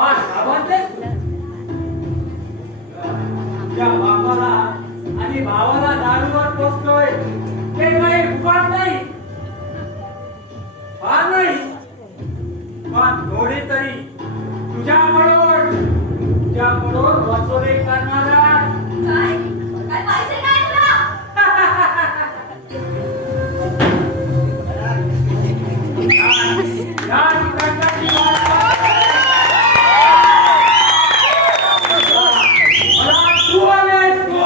हा साबणते त्या बापाला आणि भावाला दारूवर पोचतोय ते काही फुकट नाही फार नाही पण थोडी तरी तुझ्याकडून वसुली करणारा काय काय पाहिजे काय तुला या ठिकाणची मला तू आलेस तू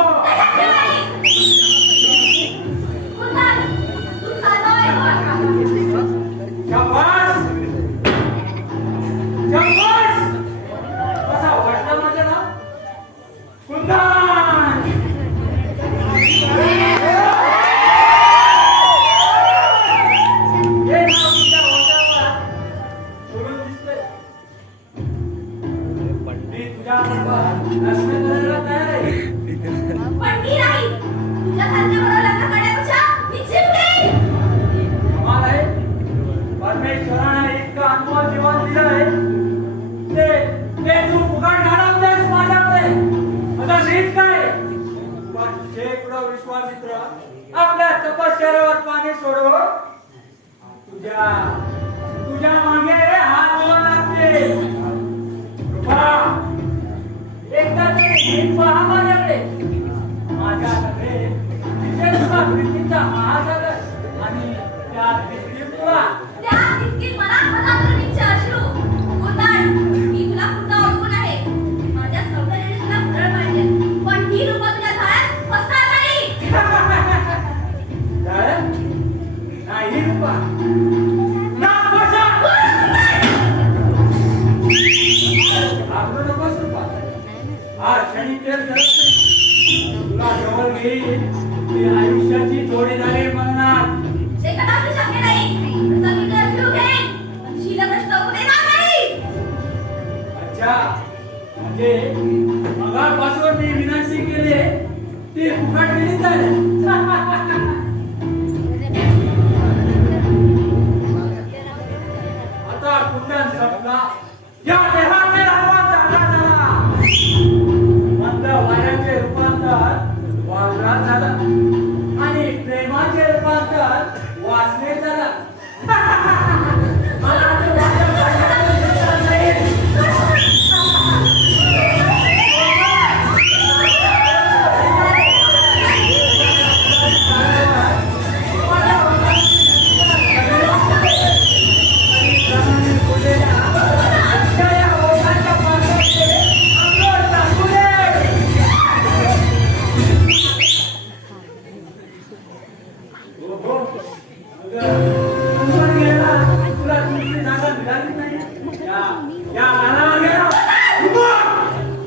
शाबास शाबास कसा वाटलं माझं नाव कुंदन हे नाव तुझ्या ओठावर सोडून दिसतंय मी तुझ्याबरोबर लग्न करायला तयार आहे पण मी नाही तुझ्यासारख्याबरोबर लग्न करण्यापेक्षा मी जिंकते कमाल आहे परमेश्वराने इतकं अनमोल जीवन दिलंय ते तू फुकट घालवतेस माझ्याकडे आता नीट काय पण शेकडो विश्वामित्र आपल्या तपश्चर्यावर पाणी सोडव तुझ्या मागे हात धुवा लागते कृपा एकदा ते नीट पहा माझ्याकडे माझ्याकडे तिथे तुला प्रीतीचा महासागर आणि त्या प्रीती तुला त्या तितकीच मला मनातून अश्रू कुंदन मी तुला पुन्हा ओळखून आहे माझ्या सौंदर्याने तुला भरळ पाहिजे पण ही रूप तुझ्या झाडात फसणार नाही नाही रूपा ना बसा आपलं नको रूपा हा क्षणी तेल करत नाही तुला जवळ घेईल ती आयुष्याची जोडीदारी म्हणणार ते कदापि शक्य नाही तसं मी तर जीव घेईन पण शीला प्रश्न होऊ देणार नाही अच्छा म्हणजे मगापासून मी विनंती केली ती फुकट गेली तर आता कुंदन संपला या देहाचे राहावा झाला मंद वाऱ्याचे रूपांतर वादळात झालं आणि प्रेमाचे रूपांतर वासनेत झालं मला ते वादळ पाहिल्यावर दिसत नाही.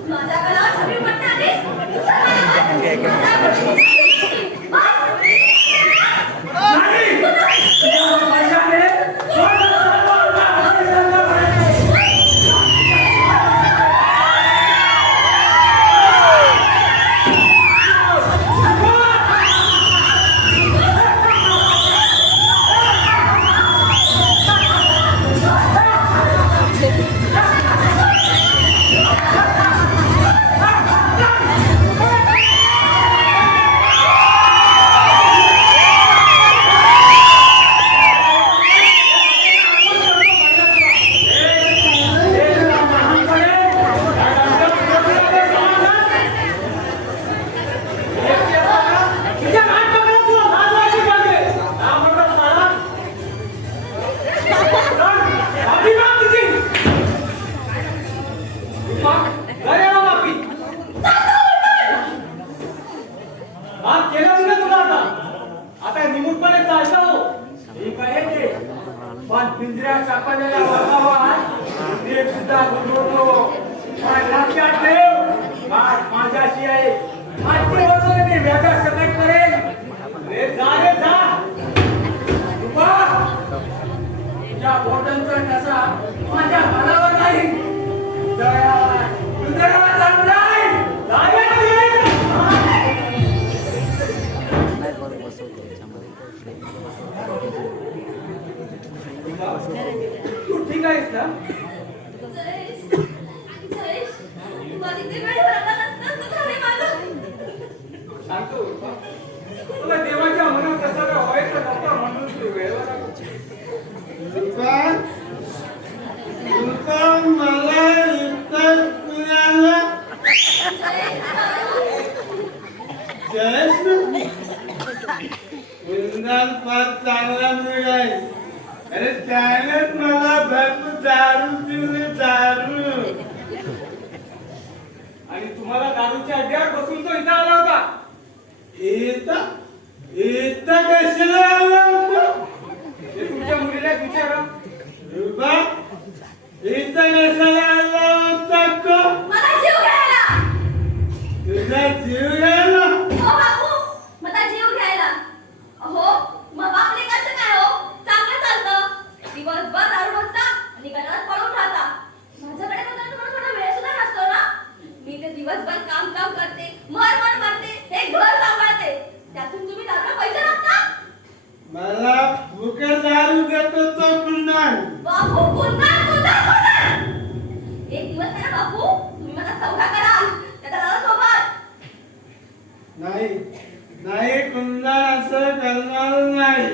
माझ्या गळावर छबी पडते पण पिंजऱ्यात सापडलेल्या वातावरणात ते सुद्धा गुणवतो पण लक्षात ठेव माझ्याशी आहे आजची वस्तू मी वेगळा सकट करेन रे जा रुपा तुझ्या बोटांचा ठसा माझ्या मनावर नाही हृदयावर लागलाय तू ठीक आहेस ना त्यानेच मला भरपूर दारू दिली, दारू. आणि तुम्हाला दारूच्या अड्ड्यावर बसून तो इथं आला होता. इथं कशाला आला होता? हे तुमच्या मुलीला विचारा. रुपा, इथं कशाला आला होता का? मला जीव घ्यायला. तुझा जीव घ्यायला? हो बापू, मला जीव घ्यायला. अहो, मग बापले कसं काय हो? चांगलं चालतं. दिवसभर दारू बसता आणि घरात पडून राहता. माझ्याकडे बघा तुम्हाला थोडा वेळ सुद्धा नसतो ना. मी ते दिवसभर काम करते, मर करते, हे घर सांभाळते. त्यातून तुम्ही दारूला पैसे मागता? मला फुकट दारू देतो तो कुंदन. बापू कुंदन. एक दिवस आहे ना बापू, तुम्ही मला सौदा कराल त्याच्या दादासोबत. नाही कुंदन असं करणार नाही.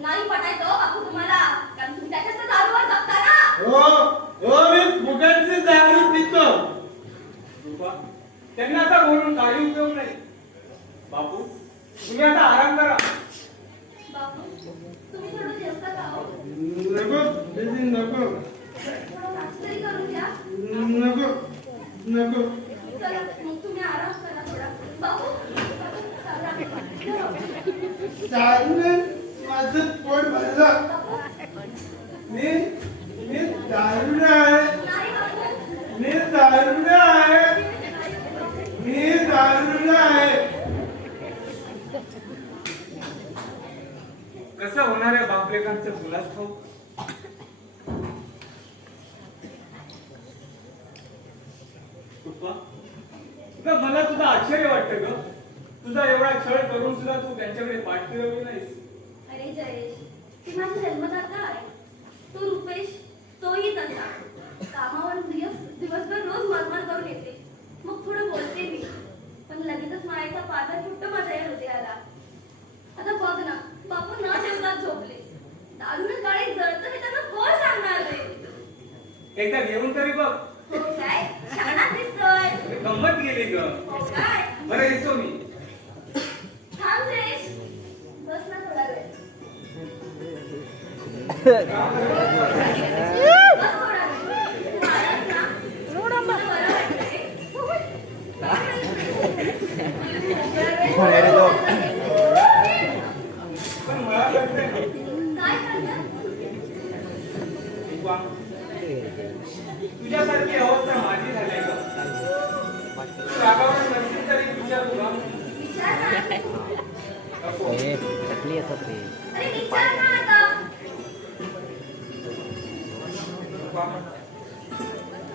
नाही पटायचं हो बापू तुम्हाला, कारण तुम्ही त्याच्याच दारूवर जगता ना. हो मी फुकटची दारू पितो. रुपा, त्यांना आता बोलून काही उपयोग नाही. बापू, तुम्ही आता आराम करा. बापू, तुम्ही थोडं जेवता का हो? नको दीदी, नको थोडं नाश्ता तरी करून द्या. नको. चला, मग तुम्ही आराम करा थोडा. बापू, आराम करा. चालू माझं पोट भरलं. बापू, मी दारुड आहे. नाही बापू. मी दारुड आहे. कसं होणार आहे बापलेकांचं गुलास खाऊ? मला तुझं आश्चर्य वाटतं ग. तुझा एवढा छळ करून सुद्धा तू त्यांच्याकडे पाठ फिरवली नाहीस. अरे जयेश, ती माझी जन्मदाता आहे. तो रुपेश, तोही तसा. कामावर दिवसभर रोज मरमर करून येते. मग थोडं बोलते मी, पण लगेचच मायेचा पाचा फुट्ट माझ्या या हृदयाला. आता बघ ना, बापू न जेवताच झोपले. दारूने काळे जळतं हे त्यांना कोण सांगणार रे? एकदा घेऊन तरी बघ. हो काय, शहाणाच दिसतोय. गंमत गेली ग. हो काय, बरं येतो मी. थांब जयेश, बस ना थोडा वेळ. बस थोडा वेळ. तू आलास ना, तुला बरं वाटतंय? पण मला कळतंय ना. काय करणार? वा. तुझ्यासारखी अवस्था माझी झाली ग. तू रागावर नसतील तरी विचार तुला. विचार ना. नको. अरे विचार ना आता. वा.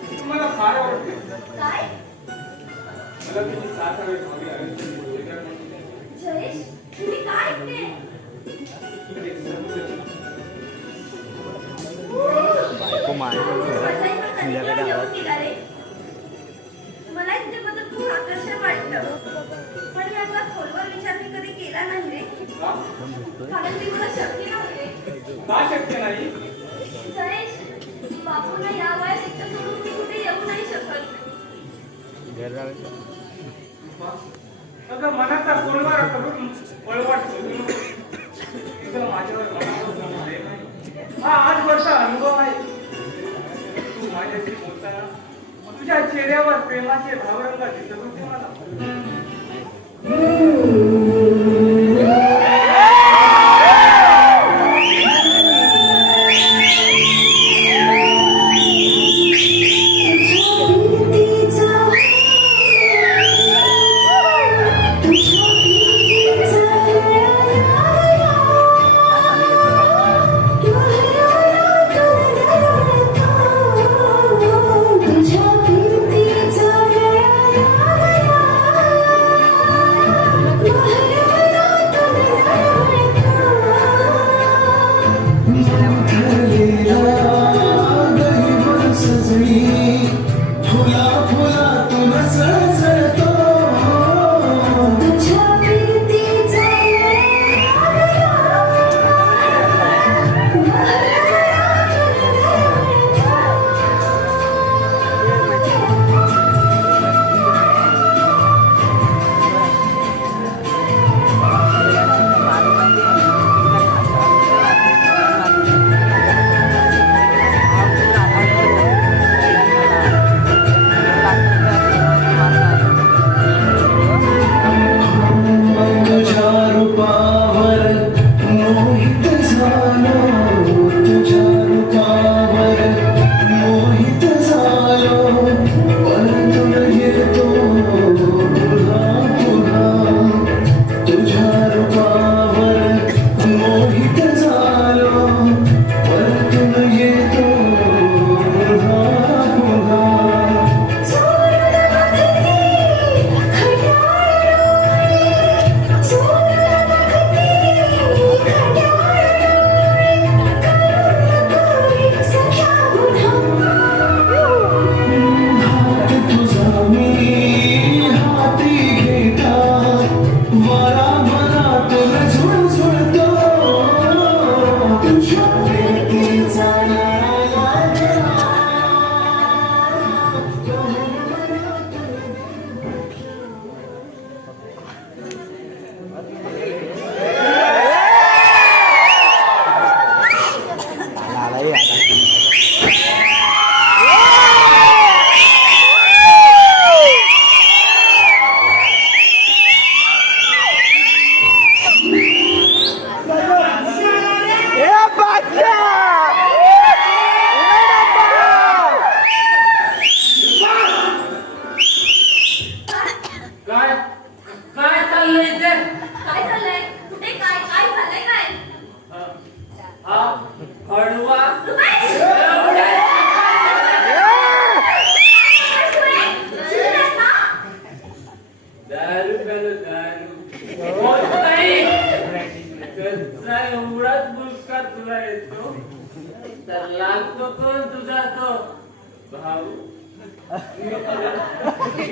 तू मला फार आवडते. काय? मला तुझी साथ हवी हवी आयुष्य. जयेश, तुम्ही काय ऐकते? एक सबूत आहे. मला तुझ्याबद्दल खूप आकर्षण वाटतं, पण याचा खोलवर विचार मी कधी केला नाही रे. का? कारण ती मला शक्य नव्हते. का शक्य नाही? जयेश, बापूंना या वयात एकटं सोडून मी कुठे येऊ नाही शकत. अगं मनाचा कोलवार करून वळवाट शोधून तुझं माझ्यावर मनावर आहे नाही. हा 8 वर्ष अनुभव आहे. तू माझ्याशी बोलताना तुझ्या चेहऱ्यावर प्रेमाचे भावरंग दिसत होते मला.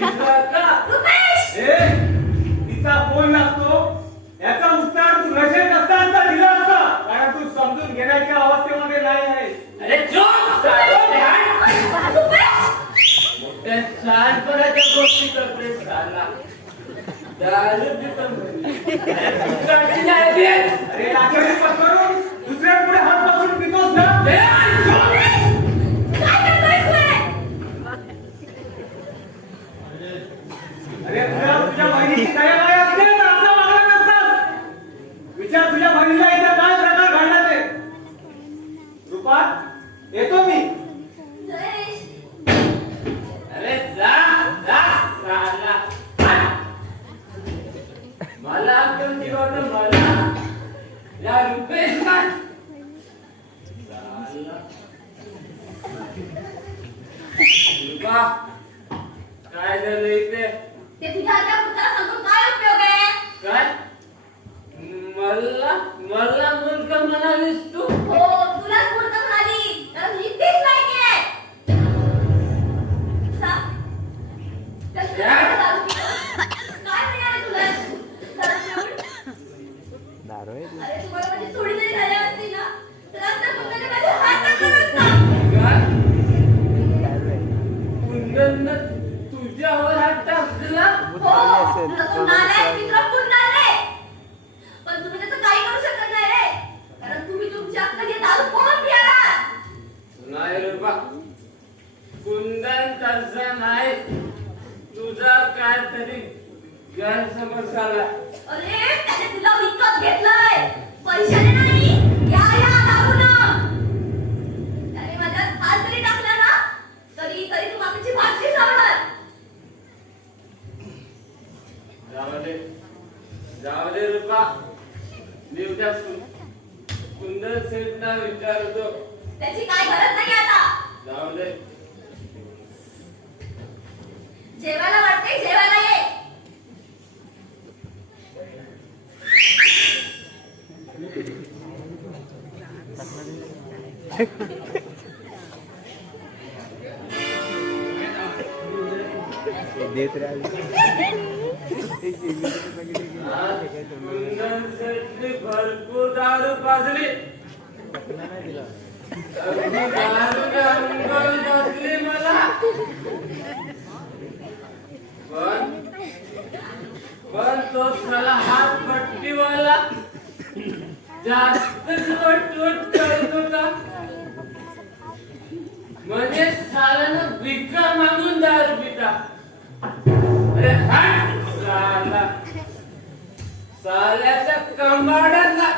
रुपेश ए, तिचा फोन लागतो याचा उत्तर तू नशेत असताना दिला असता कारण तू समजून घेण्याच्या अवस्थेमध्ये नाही आहेस. अरे चुप मोठ्या शहाणपणाच्या गोष्टी करते साला दारू पितो म्हणे. अरे रात्री पत्करून दुसऱ्या पुढे हात पासून पितोस ना काय करतोयस तू? अरे तुला तुझ्या बहिणीची दया नाही असते तर असं वागलं नसतं. विचार तुझ्या बहिणीला इथे काय प्रकार घडला ते. रूपा येतो मी. जयेश अरे जा जा साला मला कोण जीवन मला या रुपेश का साला रुपा काय झालं इथे ते तुझ्या आजच्या पुत्राला सांगून काय उपयोग आहे? काय मला मला मूर्ख म्हणालीस तू हो तुलाच मूर्ख म्हणाली कारण ही तीच लायकी आहे. सा, त्याच्या दारू पितो. काय मिळाले तुला दारू पिऊन? अरे तुम्हाला माझी चोरी जरी झाली असती ना तर आज त्या कुत्र्याने माझे हात टाकले नसता. काय कुंदन तुझ्यावर हात टाकला हो तुला तो नालायक मित्र पुन्हा रे. पण तुम्ही त्याचं काही करू शकत नाही रे कारण तुम्ही तुमच्या हक्काची दारू कोण पिणार? नाही रे बा कुंदन तसा नाही तुझा काय तरी गैरसमज झाला अरे त्याने तुला विकत घेतलंय पैशाने नाही या दारूनं. त्याने माझ्यात हात जरी टाकला ना तरी तू माझी भाषी सावणार. जाऊ दे रुपा मी उद्या कुंदन सेठना विचारतो त्याची काय गरज नाही आता. जाऊ दे जेवायला वाटते जेवायला ये. कुंदन सेठनी भरपूर दारू पाजली अगदी दारूने अंगावर घातली मला पण तो साला हात पट्टीवाला जास्तच वटवट करत होता म्हणजे साल्यानं भिका मागून दारू पिता. अरे हट साला साल्याच्या कंबाडातला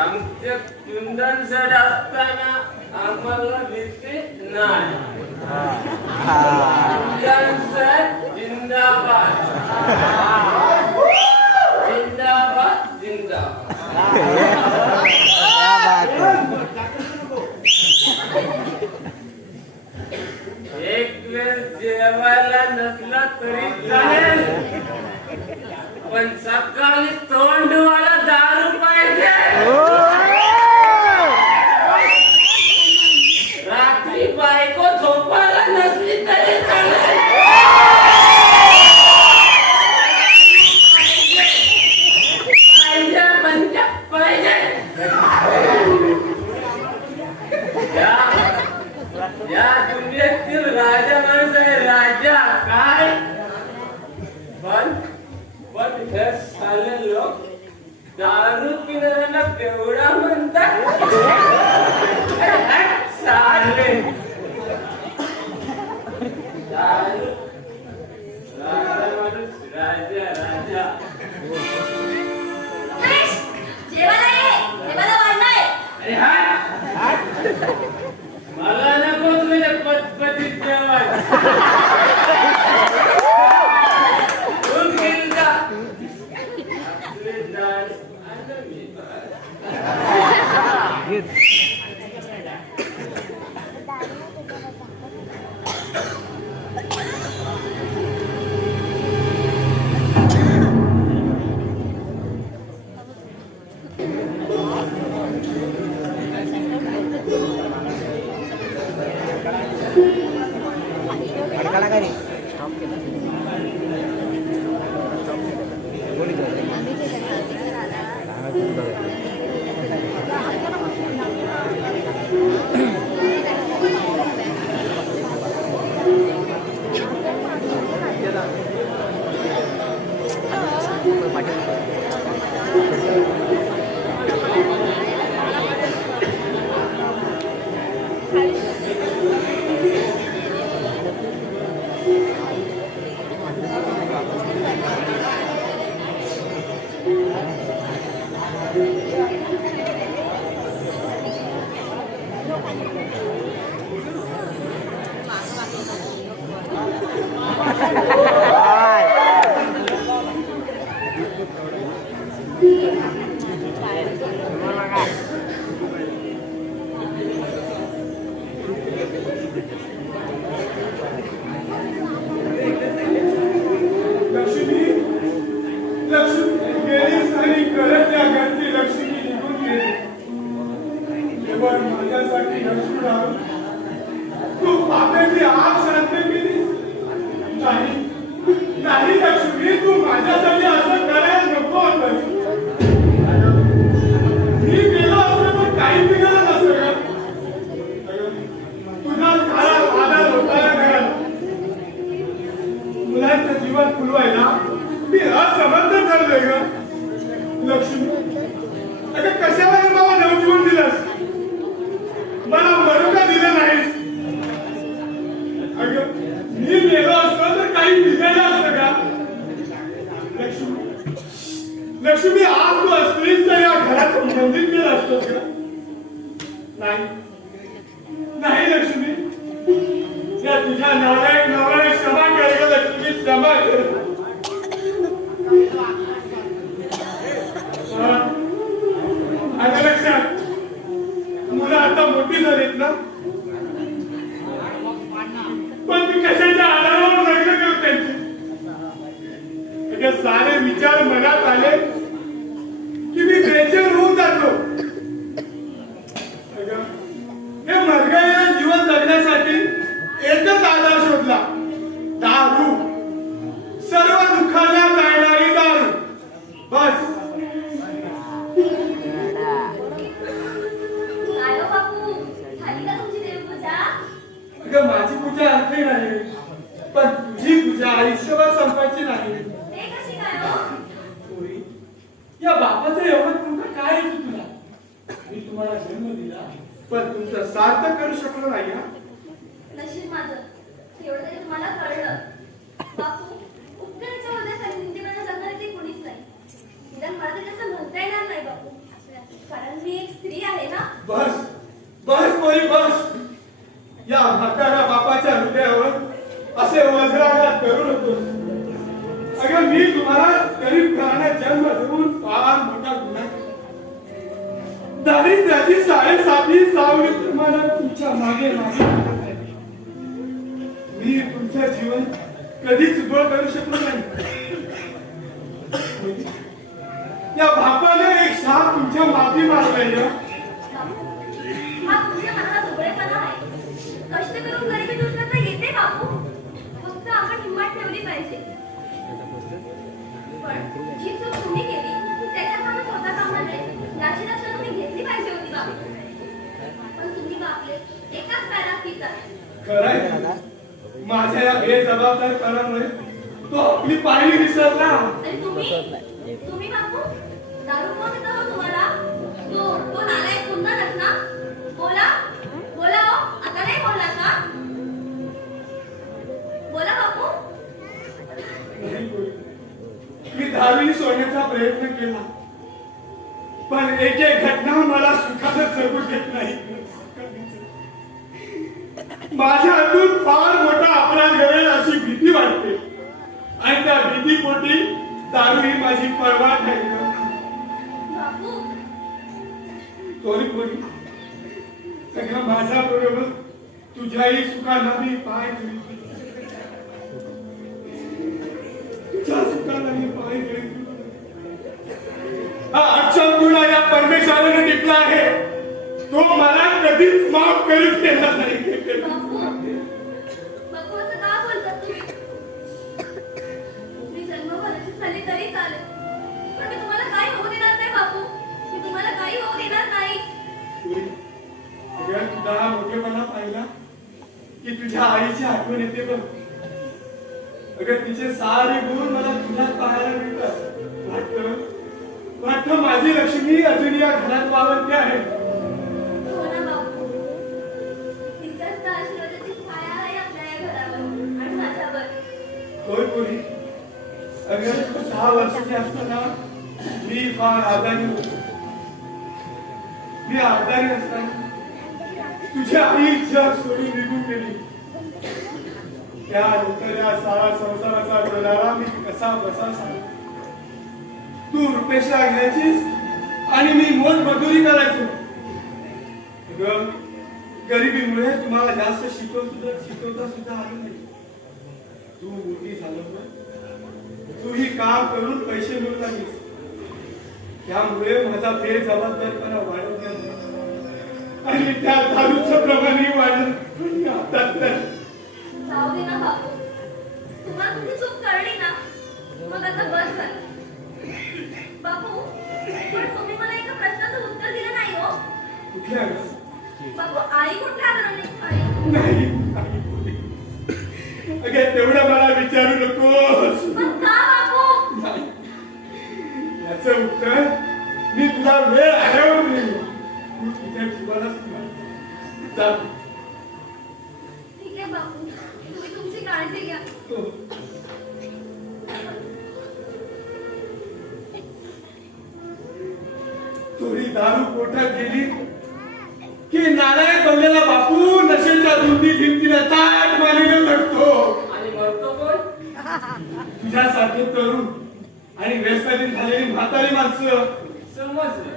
आमच्या कुंदन सड असताना आम्हाला भीती नाही. कुंदन सड जिंदाबाद जिंदाबाद जिंदाबाद. एक वेळ जेवायला नसला तरी चालेल पण सकाळी तोंडवाला दारू पाहिजे. रात्री बायको झोपायला नसली तरी चालेल पाहिजे म्हणजे पाहिजे. या दुनियेतील राजा माणूस आहे राजा काय पण हे साले लोक दारू पिणाऱ्यांना केवढा म्हणतात साले दारू राजा माणूस राजा राजा. रमेश, जेवायला ये. जेवायला वाढलंय. अरे हात मला नको तुझ्या पटपटीत जेवाय दूध घेईल का आपले दार आलं मी लक्ष्मी लक्ष्मी गेलीच आणि खरंच या घरची लक्ष्मी निघून गेली. केवळ माझ्यासाठी लक्ष्मी राहून तू पाप्याची आग शांत केली. नाही नाही लक्ष्मी, तू माझ्यासाठी असं करायला नको होतं. मी गेलो असतो तर काही बिघडलं नसतं का? तुझा खरा आधार होता या घरात. मुलांचं जीवन फुलवायला मी असमर्थ ठरलोय ग. लक्ष्मी अगं कशाला रे बाबा नवजीवन दिलंस? मला मरू का दिलं नाहीस? अगं मी गेलो असतो तर काही बिघडलं असतं का? लक्ष्मी लक्ष्मी आज तू असलीस तर या घरात संबंधित केलं असतोस का? नाही नाही लक्ष्मी, या तुझ्या नालायक नावाला क्षमा कर ग लक्ष्मी, क्षमा कर. आलं लक्षात? मुलं आता मोठी झालीत ना, पण मी कशाच्या आधारावर लग्न करू त्यांची? अगं सारे विचार मनात आले की मी बेचैन होऊन जातो. अगं हे मरगळलेलं जीवन जगण्यासाठी एकच आधार शोधला, दारू. सर्व दुःखाला जाणारी दारू, बस. काय हो बापू, झाली का तुमची देवपूजा? अगं माझी पूजा अर्धी नाही, पण तुझी पूजा आयुष्यभर संपायची नाही. ते कशी काय हो? पोरी, या बापाचं एवढं तुमचं काय येतं तुला? मी तुम्हाला जन्म दिला, पण तुमचं सार्थ करू शकलो नाही. हा नशीब माझं, एवढं तरी तुम्हाला कळलं. बापू, उपकाराच्या उद्या हिंदीमध्ये जगणारी ती कोणीच नाही. निदान मला तरी असं म्हणता येणार नाही बापू, कारण मी एक स्त्री आहे ना. बस बस पोरी बस. या म्हाताऱ्या बापाच्या हृदयावर असे वज्राघात करू नकोस. अगं मी तुम्हाला गरीब घराण्यात जन्म देऊन फार मोठा गुन्हा केला. दारिद्र्याची 7.5 सावली तुम्हाला तुमच्या मागे मागे लागत आहे. मी तुमचं जीवन कधीच उजळ करू शकलो नाही. या बापाने एक शाप तुमच्या मागे मारलाय. बापू, हा तुमच्या मनाला दुबळेपणा आहे. कष्ट करून गरिबी दूर करता येते बापू, फक्त आपण हिंमत ठेवली पाहिजे. पण जी चूक तुम्ही केली त्याच्या मागे स्वतः कामा नये याची दक्षता तुम्ही घेतली पाहिजे होती बापू. पण तुम्ही बापले एकाच पॅरात पितात. खरंय, माझ्या या बेजबाबदारपणामुळे तो आपली पायरी विसरला. आणि तुम्ही बापू दारू कोण देतो हो तुम्हाला? तो नालायक कुंदनच ना? बोला बोला हो, आता नाही बोलला का? बोला बापू. नाही बोलली. मी दारूही सोडण्याचा प्रयत्न केला, पण एक एक घटना मला सुखानं जगू देत नाही. माझ्या हातून फार मोठा अपराध घडेल अशी भीती वाटते, आणि त्या भीतीपोटी दारू ही माझी पर्वा नाही. बापू, तोरी पोरी, सगळं माझ्या बरोबर तुझ्याही सुखाला मी पाय धुईन. तुझ्या सुखाला मी पाय धुईन. हा अक्षम गुन्हा या परमेश्वराने टिपला आहे, तो मला कधीच माफ करून देणार नाही. बापू, बापू असं का बोलतात तुम्ही? पण मी तुम्हाला काही होऊ देणार नाही बापू. मी तुम्हाला काही होऊ देणार नाही. पुरी, अगं तुझा हा मोठेपणा पाहिला की तुझ्या आईची आठवण येते बघ. अगं तिचे सारे गुण मला तुझ्यात पाहायला मिळतात. वाटतं माझी लक्ष्मी अजून या घरात वावरते आहे. हो ना बापू. तिच्याच तर आशीर्वादाची छाया आहे आपल्या या घरावर आणि माझ्यावर. होय पुरी, अगं तू 6 वर्षाची असताना मी फार आजारी होतो. मी आजारी असताना तुझी आई जग सोडून निघून गेली. त्यानंतर या सारा संसाराचा डोलारा मी कसा बसा सांग. तू रुपेशला घ्यायचीस आणि मी मोल मजुरी करायचो. अगं गरिबीमुळे तुम्हाला जास्त शिकवता सुद्धा आलं नाही. तू मोठी झाल्यावर तू ही काम करून पैसे मिळू लागलीस. त्यामुळे माझा बेजबाबदारीपणा वाढत गेला आणि त्या दारूचं प्रमाणही वाढलं. आता तर जाऊ दे ना बापू. तुम्हाला तुमची चूक कळली ना, मग आता बस झालं. बापू, पण तुम्ही मला एका प्रश्नाचं उत्तर दिलं नाही हो. कुठल्या बापू, आई कुठल्या आदराने नाही अगे तेवढं मला विचारू नकोस. पण का बापू? नाही. याचं उत्तर मी तुला वेळ आल्यावर देईन. तू तुझ्या जीवालाच जा. ठीक आहे बापू, तुम्ही तुमची काळजी घ्या. थोडी दारू पोटात गेली की नालायक बनलेला बापू नशेच्या धुंदी भिंतीला ताट मानेने चढतो. आणि मरतो कोण? तुझ्यासारखे तरुण आणि व्यसनाधीन झालेली म्हातारी माणसं. समजलं.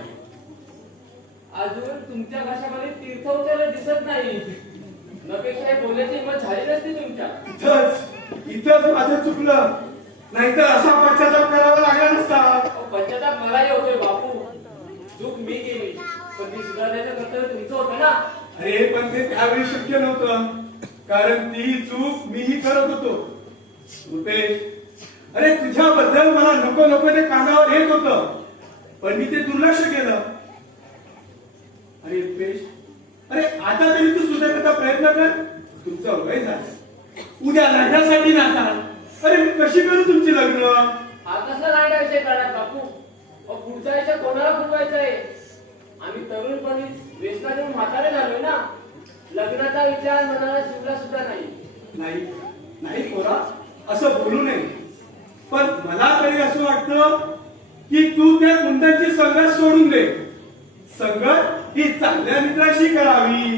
अजून तुमच्या भाषामध्ये तीर्थोत्तर दिसत नाही. नपेक्षा बोलण्याची हिंमत झाली नसती तुमच्या. इथंच माझं चुकलं, नाहीतर असा पश्चाताप करावा लागला नसता. पश्चाताप मलाही होतोय बापू. चूक मी केली, पण ती सुधारण्याचं कर्तव्य तुमचं होतं ना. अरे पण ते त्यावेळी शक्य नव्हतं, कारण ती चूक मीही करत होतो. रुपेश, अरे तुझ्याबद्दल मला नको नको ते कानावर येत होतं, पण मी ते दुर्लक्ष केलं. अरे रुपेश, अरे आता तरी तू सुधारण्याचा प्रयत्न कर. तुमचं वय झालं, उद्या लग्नासाठी नाचाल. अरे मी कशी करू तुमची लग्न? हा कसला राहिला विषय करणार बापू? पुढचा विषय कोणाला फुटवायचा आहे? आम्ही तरुणपणीच व्यसनातून म्हातारे झालोय ना. लग्नाचा विचार मनाला शिवला सुद्धा नाही. नाही पोरा, असं बोलू नये. पण मला तरी असं वाटतं की तू त्या कुंडाची संगत सोडून दे. संगत ही चांगल्या मित्राशी करावी.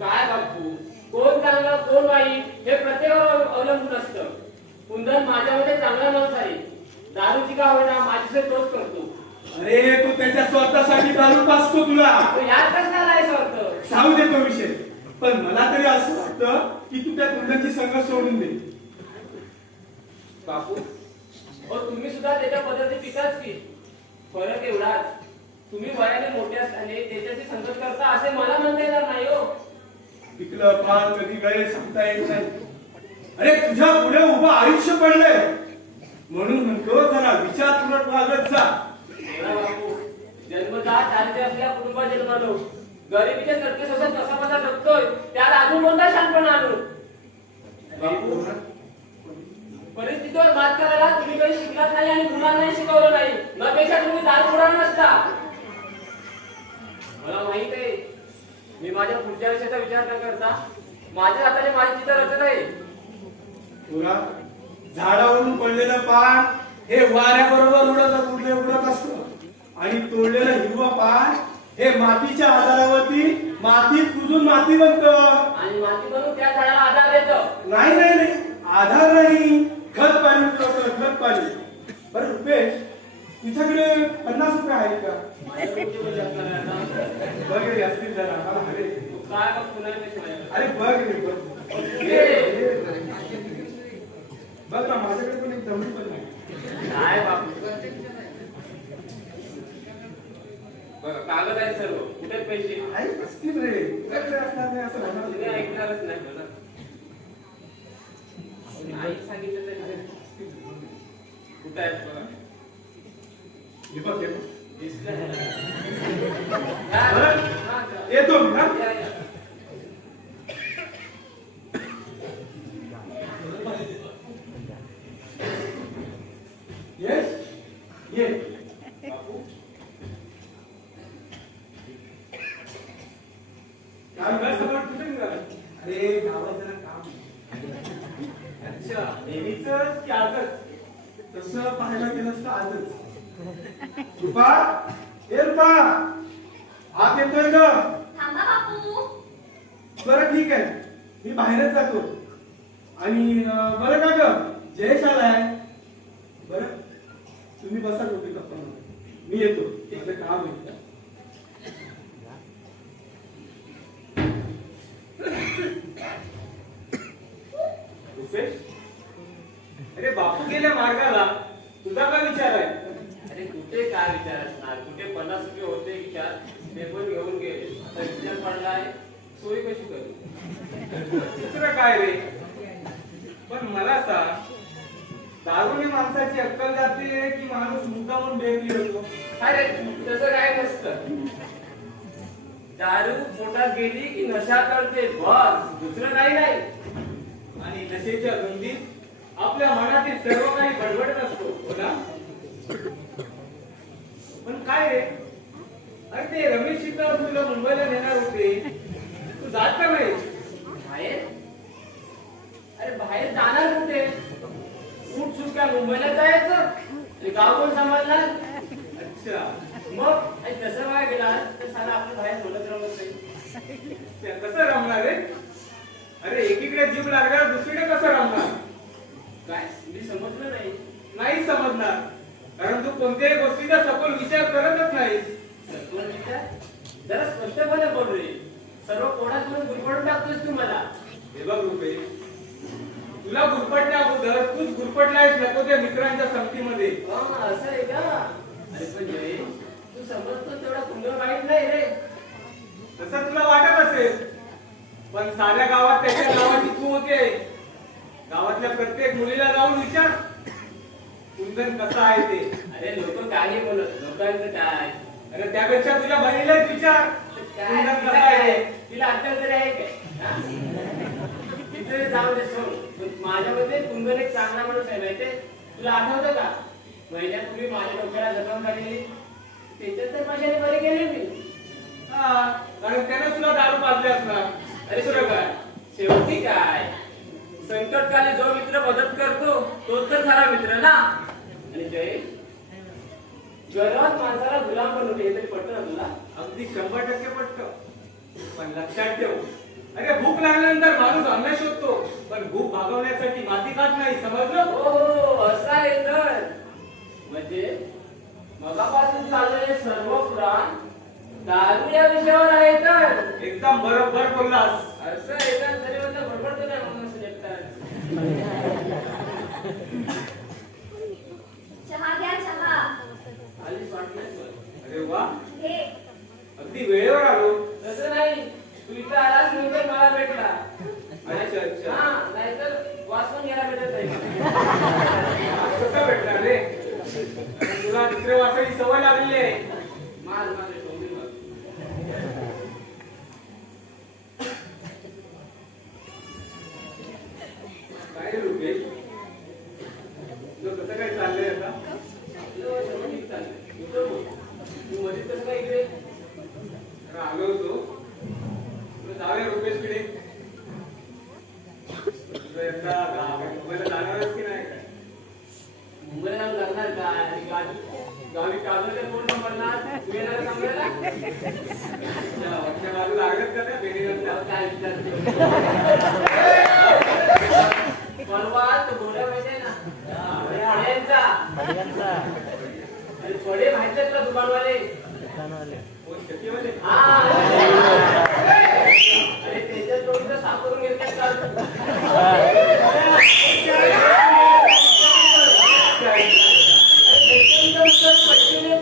काय बापू, कोण चांगलं कोण वाईट हे प्रत्येकावर अवलंबून असतं. कुंदन माझ्यामध्ये चांगला माणूस आहे. दारूची का होईना माझीच तोच करतो. अरे तू त्याच्या स्वतःसाठी दारू पाचतो तुला. यात कसला नाही स्वार्थ? सांगू दे तो विषय. पण मला तरी असं वाटतं की तू त्या कुंडाची संगत सोडून दे. बापू, तुम्ही सुद्धा त्याच्या पद्धती पिकाच की. फरक एवढाच, तुम्ही वयाने मोठे असल्याने त्याच्याशी संगत करता असे मला म्हणता येणार नाही हो. पिकलं पान कधी गळे सांगता येत नाही. अरे तुझ्या पुढे उभं आयुष्य पडलंय, म्हणून म्हणतो जरा विचारपूर्वक वागत जा. बापू, जन्मजात दारिद्र्य असलेल्या कुटुंबात जन्मालो, गरिबीच्या चटके सोसत कसा कसा जगतोय, त्यात अजून कोणता शानपणा आणू? बापू, परिस्थितीवर मात करायला तुम्ही काही शिकलात नाही आणि मुलांनाही शिकवलं नाही. नपेक्षा तुम्ही दारू उडाला नसता. मला माहित आहे, मी माझ्या पुढच्या विषयाचा विचार न करता माझ्या हाताने माझी चित्र रचत आहे. तुला झाडावरून पडलेलं पान हे वाऱ्याबरोबर उडत असतं, आणि तोडलेलं हिरवं पान हे मातीच्या आधारावरती मातीत कुजून माती बनतं. आणि माती बनवून त्या झाडाला आधार देतं. नाही, आधार नाही, खत पाणी उतरवतं, खत पाणी. बरं रुपेश, तुझ्याकडे 50 रुपये आहेत का? बघ रे, असतील जरा, मला हवे. काय बघ पुन्हा नाही. अरे बघ रे, बघ बघ ना, माझ्याकडे पण एक दमडी पण नाही. काय बापू, बघा कागद आहे सर्व. कुठे पैसे आई असतील रे, तुझ्याकडे असणार नाही असं म्हणा. तुम्ही ऐकणारच नाही मला. आई सांगितलं तरी कुठे आहेत बघा. हे बघ, हे बघ. दिसलं. बरं? हा, येतो मी, हा? या, या. येस? ये. बापू. काय बस समोर कुठे निघाला? अरे गावात जरा काम आहे. अच्छा, नेहमीच की आजच? तसं पाहायला गेलं तर आजच. रुपा, ए रुपा, आत येतोय ग. थांबा बापू. बरं ठीक आहे, मी बाहेरच जातो. आणि बरं का ग, जयेश आलाय. बरं तुम्ही बसा टोपी गप्पा मारत. मी येतो, माझं काम आहे. रुपेश, अरे बापू गेल्या मार्गाला तुझा काय विचार आहे? अरे कुठे काय विचार असणार? कुठे 50 रुपये होते विचार, ते पण घेऊन गेले. आता विचार पडलाय, सोय कशी करू? दुसरं काय रे? पण मला सांग, दारूने माणसाची अक्कल जाते की माणूस मुद्दामून बेगली होतो? अरे तसं काय नसतं. दारू पोटात गेली की नशा करते, बस, दुसरं काही नाही. आणि नशेच्या धुंदीत आपल्या मनातील सर्व काही बडबडत असतो, हो ना? पण काय रे, अरे ते रमेश तर तुला मुंबईला नेणार होते, तू जात का नाही? बाहेर? अरे बाहेर जाणार कुठे? उठ सुटका मुंबईला जायचं आणि गाव कोण सांभाळणार? अच्छा, मग आणि तसं काय गेला तर साला आपलं बाहेर बोलत राहत नाही. ते कसं रमणार रे? अरे एकीकडे जीव लागल्यावर दुसरीकडे कसं रमणार? काय मी समजलं नाही. नाही समजणार, कारण तू कोणत्याही गोष्टीचा सखोल विचार करतच नाहीस. सखोल विचार? जरा स्पष्टपणे बोल रे. सर्व कोणात म्हणून गुरफडून टाकतोस तू मला. हे बघ रुपे, तुला गुरफटण्या अगोदर तूच गुरफटलायस नको त्या मित्रांच्या संगतीमध्ये. असं आहे का? अरे पण जय, तू समजतो तेवढा कुंडल वाईट नाही रे. तसं तुला वाटत असेल, पण साऱ्या गावात त्याच्या नावाची तू होते. गावातल्या प्रत्येक मुलीला जाऊन विचार, कुंदन कसा आहे ते. अरे लोक काही बोलत, लोकांचं काय? अरे त्यापेक्षा तुझ्या बहिणीलाच विचार, कुंदन कसा आहे. तिला अक्कल तरी आहे काय? हा? तिथे जाऊ दे सोड. पण माझ्या मते कुंदन एक चांगला माणूस आहे माहितीये. तुला आठवतं का? महिन्यापूर्वी माझ्या डोक्याला जखम झालेली, त्याच्यात तर माझ्याने बरे केले मी. हा, कारण त्यानं तुला दारू पाजले असणार. अरे सुरू काय? शेवटी काय? संकटकाली जो मित्र मदत करतो तोच तर खरा मित्र ना. आणि जय, गरज माणसाला गुलाम बनवते हे तरी पटतं ना तुला? अगदी 100% पटतं. पण लक्षात ठेव, अरे भूक लागल्यानंतर माणूस अन्न शोधतो, पण भूक भागवण्यासाठी माती खात नाही, समजलं? हो, असं आहे तर. म्हणजे मगापासून चाललेले सर्व पुराण दारू या विषयावर आहे तर. एकदम बरोबर बोललास. असं आहे तर तरी म्हणलं बडबडतो नाही म्हणून असं एकटाच. चहा घ्या चहा. आलीच वाटलंच मला. अरे वा, हे अगदी वेळेवर आलो. तसं नाही, तू इथं आलास मी तर मला भेटला. अच्छा, अच्छा. हा, नाहीतर वास पण घ्यायला भेटत नाही. आज कसा भेटला रे? तुला दुसऱ्या वासाची सवय लागलेली आहे. माल माझे टोमरी माल. काय रे रुपेश, तुझं कसं काय चाललंय आता? आपलं सर्व ठीक चाललंय. तुझं बोल. तू मध्ये कसं काय इकडे? अरे आलो होतो, तुला जाऊया रुपेशकडे. तुला एकदा मुंबईला जाणारच की नाही काय? मुंबईला जाऊन करणार काय? आणि गावी काजलच्या कोण सांभाळणार? तू येणार सांभाळायला? वरच्या बाजूला लागत का त्या बेडीनंतर? काय विचारतो? परवा तो घोड्या माहितीये ना? फड्यांचा. आणि फडे माहिती आहेत का दुकानवाले? कोण शक्यवाले? हा. अरे त्याच्या जोडीचं सापडून घेतलं का?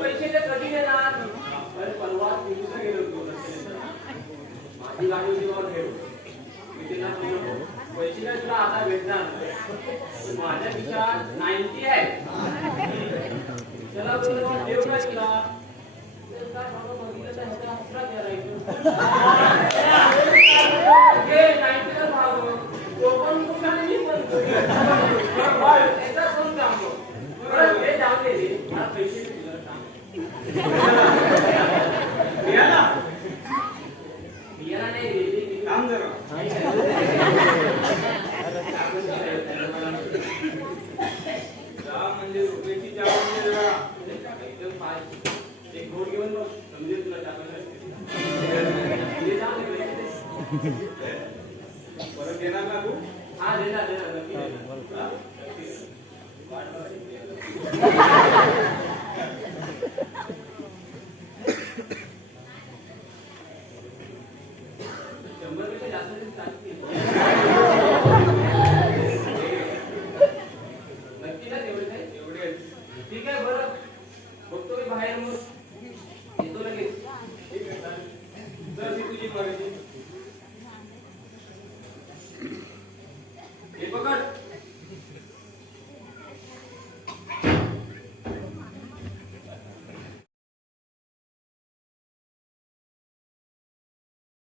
पैसे कधी देणार? अरे परवा दिवसा गेलो होतो माझी गाडी जीवावर घेऊ. मी तिला म्हणलो, पैसे काय तुला आता भेटणार, माझ्या खिशात 90 आहे. चला बोललो, देव काय घे, 90 ला भाव. तो पण खुश आणि मी पण खुश. याचा पण चांगलं. बरं, हे जाऊ दे रे. मला पैसे दे तुला सांग. बियाला बियाला नाही रे. काम जरा चहा म्हणजे रुपयाची चहा म्हणजे जरा एकदम फास्ट. एक घोट घेऊन बघ. समजेल तुला चहा कशी हे जाऊ दे पैसे. परत येणार ना तू हा देणार नक्की देणार. हा? शंभर पेक्षा जास्त दिवस चालतील. नक्की ना तेवढे काय? एवढेच ठीक आहे बरं. बघतो मी बाहेर मग येतो लगेच. ठीक आहे चालेल. जर ती तुझी मर्जी